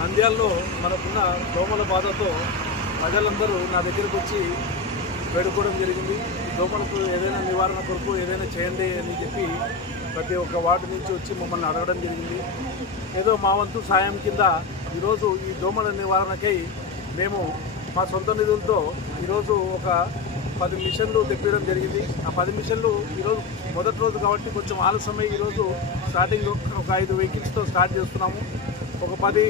నంద్యాలలో మనకున్న దోమల బాధతో ప్రజలందరూ నా దగ్గరికి వచ్చి వేడుకోవడం జరిగింది. ఈ దోమలకు ఏదైనా నివారణ కొరకు ఏదైనా చేయండి అని చెప్పి ప్రతి ఒక్క వార్డు నుంచి వచ్చి మమ్మల్ని అడగడం జరిగింది. ఏదో మా వంతు సాయం కింద ఈరోజు ఈ దోమల నివారణకై మేము మా సొంత నిధులతో ఈరోజు ఒక 10 మిషన్లు తెప్పించడం జరిగింది. ఆ 10 మిషన్లు ఈరోజు మొదటి రోజు కాబట్టి కొంచెం ఆలస్యమై ఈరోజు స్టార్టింగ్ ఒక 5 వెహికల్స్తో స్టార్ట్ చేస్తున్నాము. ఒక 10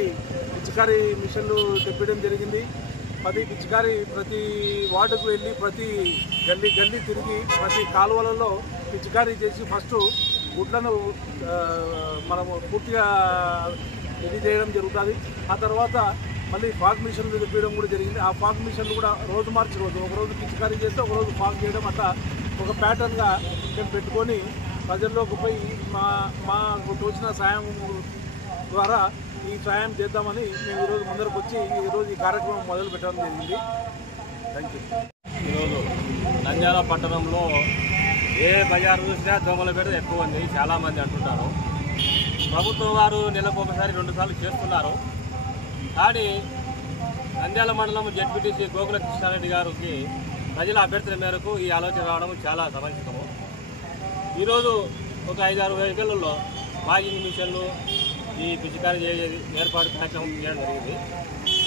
పిచికారీ మిషన్లు తెప్పించడం జరిగింది. 10 పిచికారీ ప్రతి వార్డుకు వెళ్ళి ప్రతి గల్లీ తిరిగి ప్రతి కాలువలలో పిచికారీ చేసి ఫస్ట్ గుడ్లను మనము పూర్తిగా ఇది చేయడం జరుగుతుంది. ఆ తర్వాత మళ్ళీ ఫాగ్ మిషన్లు తెప్పించడం కూడా జరిగింది. ఆ ఫాగ్ మిషన్లు కూడా రోజు మార్చి రోజు ఒకరోజు పిచికారీ చేస్తే ఒకరోజు ఫాగ్ చేయడం అట్లా ఒక ప్యాటర్న్గా మేము పెట్టుకొని ప్రజల్లోకి పోయి మాకు తోచిన సాయం ద్వారా ఈ సాయం చేద్దామని మేము ఈరోజు ముందరకు వచ్చి ఈరోజు ఈ కార్యక్రమం మొదలు పెట్టడం జరిగింది. Thank you. ఈరోజు నంద్యాల పట్టణంలో ఏ బజారు చూసినా దోమల బెడ ఎక్కువ ఉంది, చాలామంది అంటుంటారు. ప్రభుత్వం వారు నెలకు ఒకసారి 2 సార్లు చేస్తున్నారు. కానీ నంద్యాల మండలం జెడ్పీటీసీ గోకుల కృష్ణారెడ్డి గారికి ప్రజల అభ్యర్థుల మేరకు ఈ ఆలోచన రావడం చాలా సమంజసము. ఈరోజు ఒక 5-6 వెహికల్లో వాగింగ్ మిషన్లు ఈ పిచికారీ ఏర్పాటు కార్యక్రమం చేయడం జరిగింది.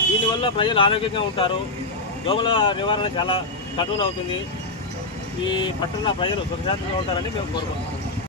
దీనివల్ల ప్రజలు ఆరోగ్యంగా ఉంటారు. దోమల నివారణ చాలా కఠినం అవుతుంది. ఈ పట్టణ ప్రజలు సురక్షితంగా ఉంటారని మేము కోరుకుంటున్నాం.